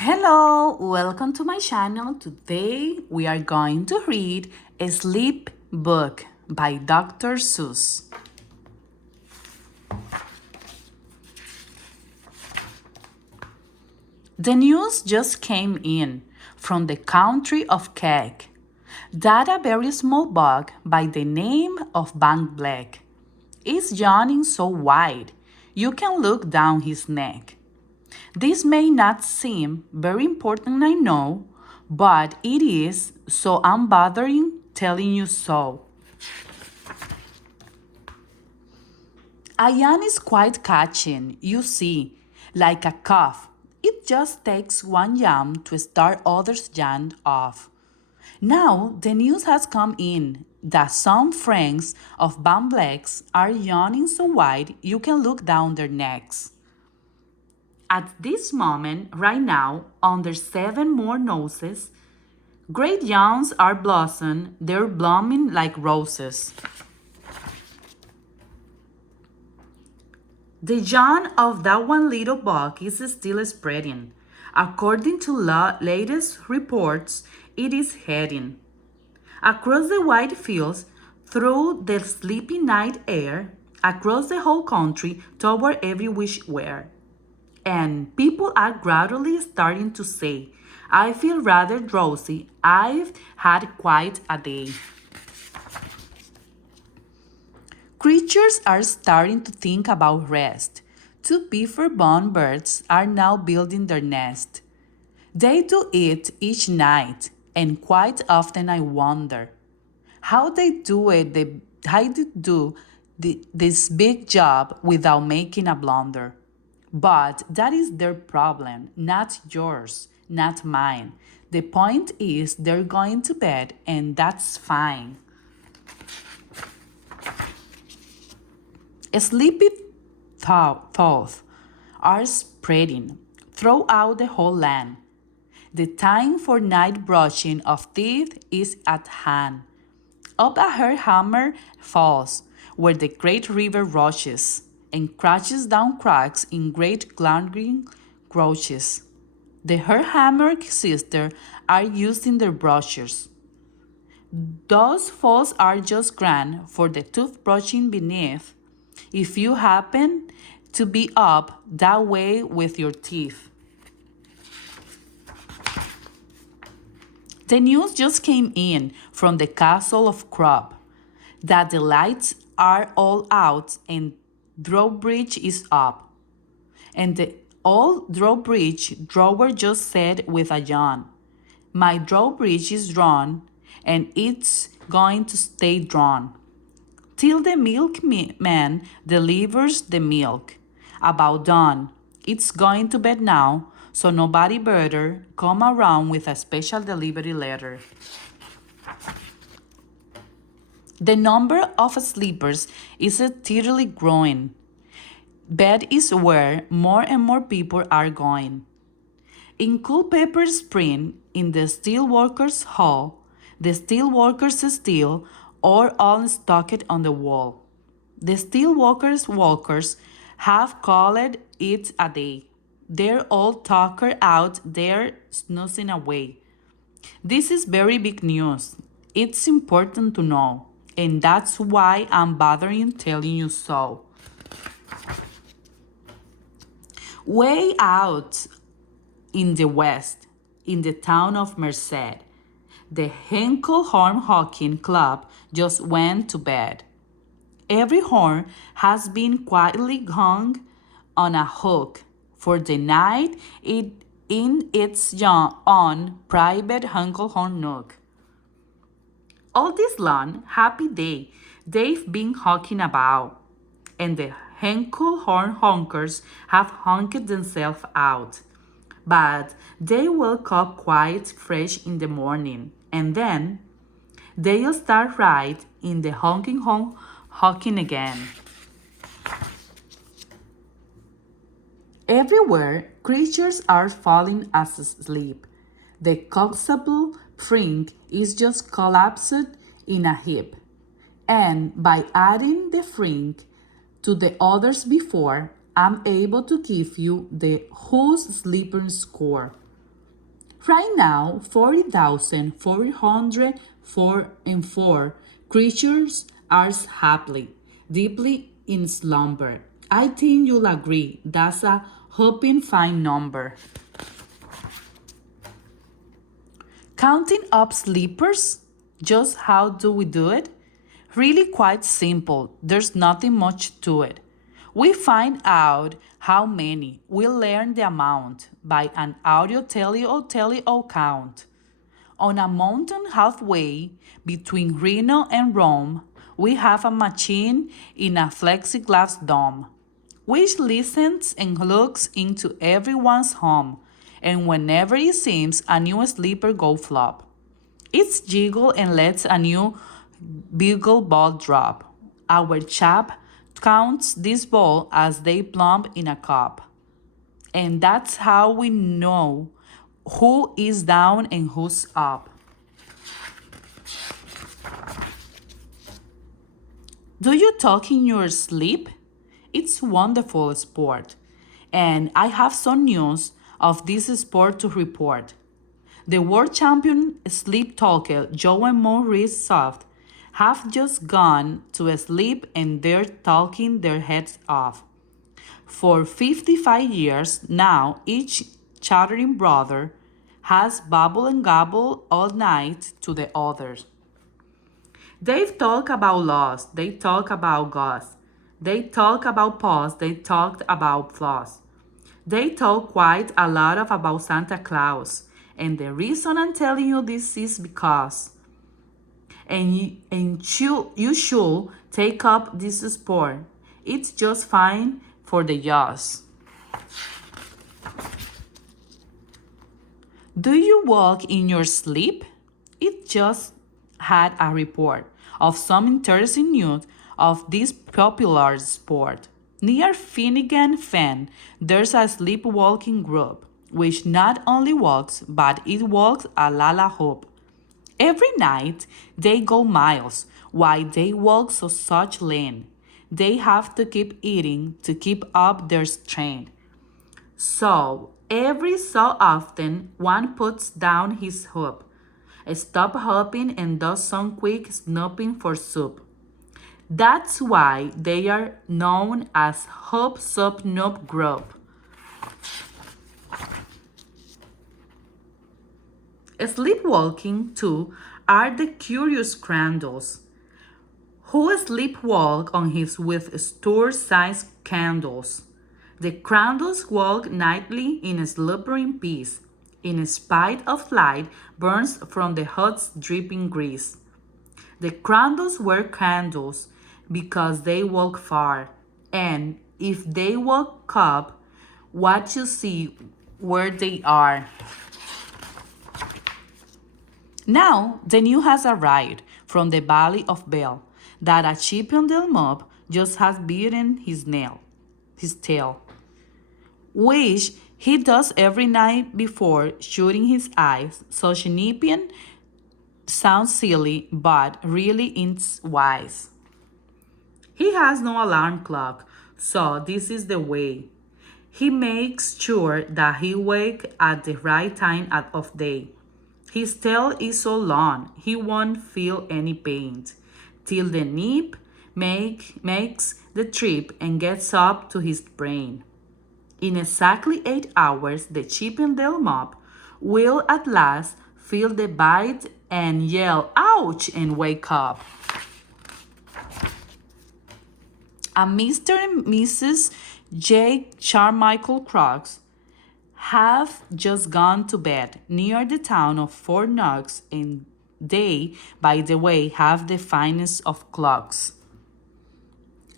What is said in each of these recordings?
Hello, welcome to my channel. Today we are going to read a sleep book by Dr. Seuss. The news just came in from the country of Cake that a very small bug by the name of Black is yawning so wide you can look down his neck. This may not seem very important, I know, but it is, so I'm bothering telling you so. A yawn is quite catching, you see, like a cough. It just takes one yawn to start others yawn off. Now the news has come in that some friends of Bumblebee are yawning so wide you can look down their necks. At this moment, right now, under 7 more noses, great yawns are blossoming, they're blooming like roses. The yawn of that one little bug is still spreading. According to latest reports, it is heading across the wide fields, through the sleepy night air, across the whole country, toward every which way. And people are gradually starting to say, I feel rather drowsy. I've had quite a day. Creatures are starting to think about rest. Two beaver-born birds are now building their nest. They do it each night, and quite often I wonder how they do it. How they do this big job without making a blunder. But that is their problem, not yours, not mine. The point is they're going to bed, and that's fine. Sleepy thoughts are spreading throughout the whole land. The time for night brushing of teeth is at hand. Up a her hammer falls, where the great river rushes, and crashes down cracks in great glaring gouges. The her hammer sisters are using their brushes. Those falls are just grand for the toothbrushing beneath, if you happen to be up that way with your teeth. The news just came in from the castle of Crop that the lights are all out and drawbridge is up. And the old drawbridge drawer just said with a yawn, my drawbridge is drawn and it's going to stay drawn till the milkman delivers the milk. About dawn, it's going to bed now, so nobody better come around with a special delivery letter. The number of sleepers is steadily growing. Bed is where more and more people are going. In Culpeper Spring, in the Steelworkers Hall, the steelworkers still are all stuck on the wall. The steelworkers have called it a day. They're all tuckered out there snoozing away. This is very big news. It's important to know, and that's why I'm bothering telling you so. Way out in the west, in the town of Merced, the Henkel Horn Hawking Club just went to bed. Every horn has been quietly hung on a hook for the night in its own private Henkel Horn nook. All this long, happy day they've been hawking about, and the Henkel Horn honkers have honked themselves out. But they wake up quite fresh in the morning, and then they'll start right in the honking again. Everywhere, creatures are falling asleep. The coxable frink is just collapsed in a heap. And by adding the frink to the others before, I'm able to give you the whole sleeping score. Right now, 40,404 creatures are happily, deeply in slumber. I think you'll agree that's a whopping fine number. Counting up sleepers? Just how do we do it? Really quite simple. There's nothing much to it. We find out how many. We learn the amount by an audio teleo count. On a mountain halfway between Reno and Rome, we have a machine in a plexiglass dome, which listens and looks into everyone's home, and whenever it seems a new sleeper go flop, it jiggle and lets a new bugle ball drop. Our chap counts this ball as they plump in a cup. And that's how we know who is down and who's up. Do you talk in your sleep? It's wonderful sport. And I have some news of this sport to report. The world champion sleep talker Joe and Maurice Soft have just gone to sleep and they're talking their heads off. For 55 years now, each chattering brother has babble and gobble all night to the others. They've talked about loss, they talk about ghosts, they talk about pause, they talked about flaws. They talk quite a lot of about Santa Claus. And the reason I'm telling you this is because you should take up this sport. It's just fine for the yaws. Do you walk in your sleep? It just had a report of some interesting news of this popular sport. Near Finnegan Fen, there's a sleepwalking group, which not only walks, but it walks a la hoop. Every night, they go miles. Why they walk so such lane? They have to keep eating to keep up their strength. So, every so often, one puts down his hoop, stop hopping, and does some quick snooping for soup. That's why they are known as Hoop Soup Noob Group. Sleepwalking, too, are the curious crandles who sleepwalk on his with store-sized candles. The crandles walk nightly in a slumbering peace, in spite of light burns from the hut's dripping grease. The crandles were candles because they walk far, and if they walk up, what you see where they are. Now, the news has arrived from the Valley of Bell that a Chippendale mob just has beaten his tail, which he does every night before shooting his eyes. So Shinipian sounds silly, but really it's wise. He has no alarm clock, so this is the way. He makes sure that he wake at the right time of day. His tail is so long, he won't feel any pain, till the nip makes the trip and gets up to his brain. In exactly 8 hours, the Chippendale mob will at last feel the bite and yell, ouch, and wake up. A Mr. and Mrs. J. Carmichael Crooks have just gone to bed near the town of Fort Knox, and they, by the way, have the finest of clocks.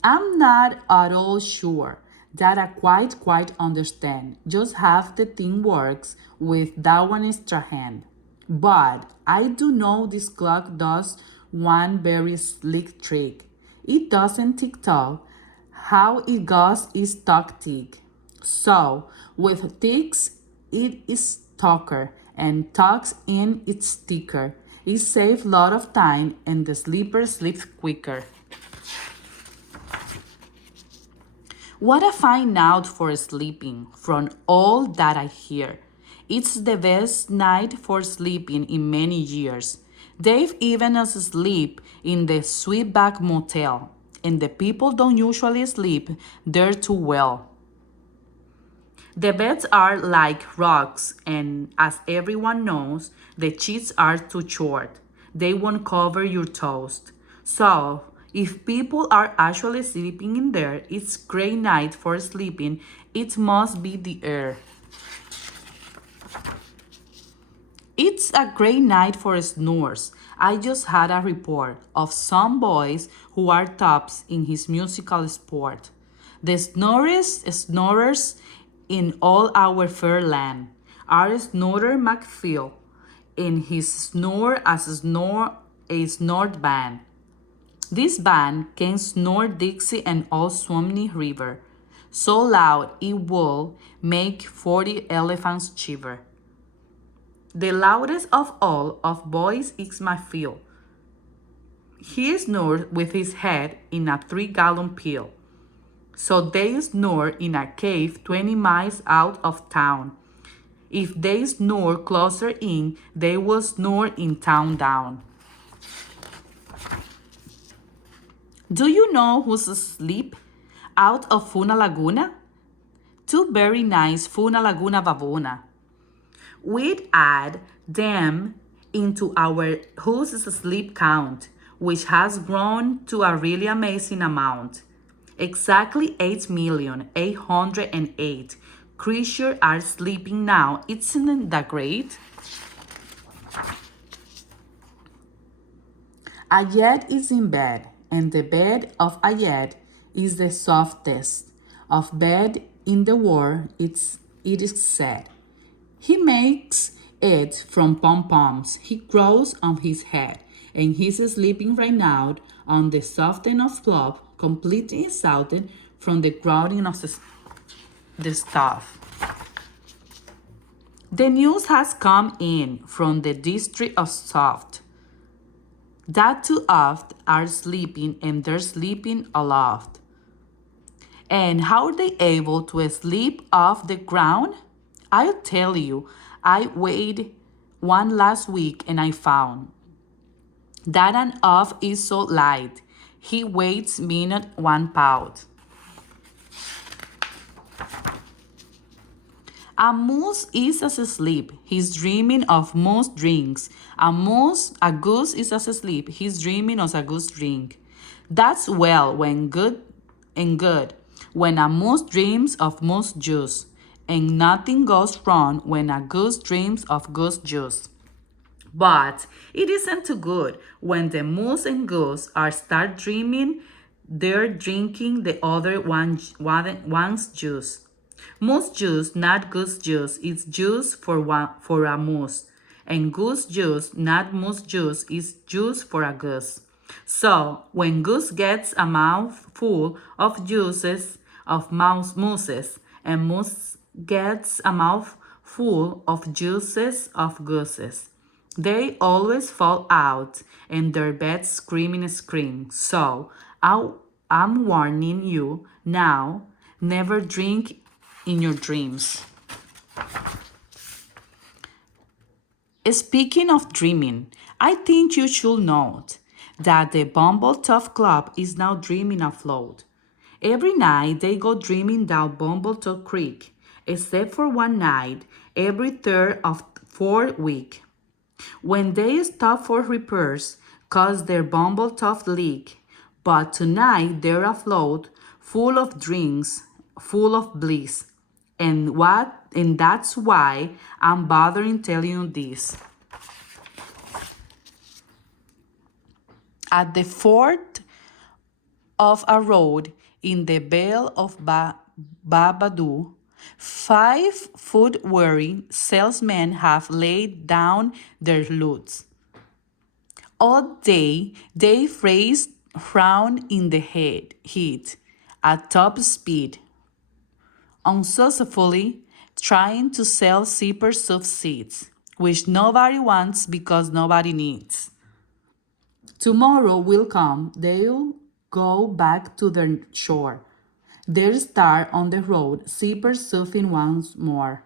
I'm not at all sure that I quite understand just how the thing works with that one extra hand. But I do know this clock does one very slick trick. It doesn't tick-tock how it goes is tock-tick. So, with ticks, it is talker, and talks in its ticker. It saves a lot of time, and the sleeper sleeps quicker. What I find out for sleeping from all that I hear It's the best night for sleeping in many years. They've even us sleep in the Sweetback Motel, and the people don't usually sleep there too well. The beds are like rocks, and as everyone knows, the sheets are too short. They won't cover your toast. So, if people are actually sleeping in there, it's great night for sleeping. It must be the air. It's a great night for snores. I just had a report of some boys who are tops in his musical sport. The snorers in all our fair land are Snorter McPhil in his snore as a snort band. This band can snore Dixie and Old Swanee River so loud it will make 40 elephants shiver. The loudest of all of boys is McPhil. He snores with his head in a 3-gallon pail. So they snore in a cave 20 miles out of town. If they snore closer in, they will snore in town down. Do you know who's asleep out of Funa Laguna? Two very nice Funa Laguna Vavuna. We'd add them into our Who's Asleep count, which has grown to a really amazing amount. Exactly 8,808,000 creatures are sleeping now. Isn't that great? Ayed is in bed, and the bed of Ayed is the softest of bed in the world, it is said. He makes it from pom-poms he grows on his head, and he's sleeping right now on the soft end of fluff, completely exhausted from the growling of the stuff. The news has come in from the district of Soft that two oft are sleeping and they're sleeping aloft. And how are they able to sleep off the ground? I'll tell you, I weighed one last week and I found that an off is so light. He weighs minute 1 pound. A moose is asleep. He's dreaming of moose drinks. A goose is asleep. He's dreaming of a goose drink. That's well when good and good. When a moose dreams of moose juice. And nothing goes wrong when a goose dreams of goose juice. But it isn't too good when the moose and goose are start dreaming they're drinking the other one's juice. Moose juice, not goose juice, is juice for a moose. And goose juice, not moose juice, is juice for a goose. So, when goose gets a mouthful of juices of mooses, and moose gets a mouthful of juices of gooses, they always fall out and their beds scream. So, I'm warning you now, never drink in your dreams. Speaking of dreaming, I think you should note that the Bumble Tough Club is now dreaming afloat. Every night they go dreaming down Bumbletop Creek, except for one night every third of 4 week. When they stop for repairs, cause their Bumbletop leak. But tonight they're afloat, full of drinks, full of bliss. And that's why I'm bothering telling you this. At the fourth of a road in the Vale of Babadoo, 5 foot-weary salesmen have laid down their loots. All day they've raced round in the heat at top speed, unsuccessfully trying to sell zipper soft seats, which nobody wants because nobody needs. Tomorrow will come, they'll go back to their shore. They'll start on the road, zipper surfing once more.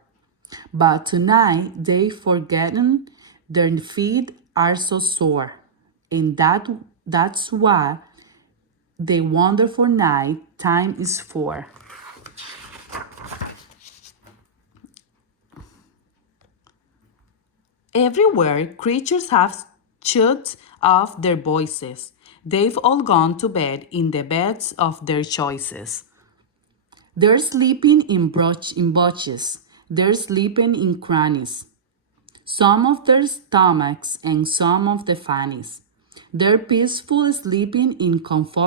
But tonight they've forgotten their feet are so sore. And that's why the wonderful night time is for. Everywhere, creatures have shut off their voices. They've all gone to bed in the beds of their choices. They're sleeping in bunches. They're sleeping in crannies. Some of their stomachs and some of the fannies. They're peaceful sleeping in comfort.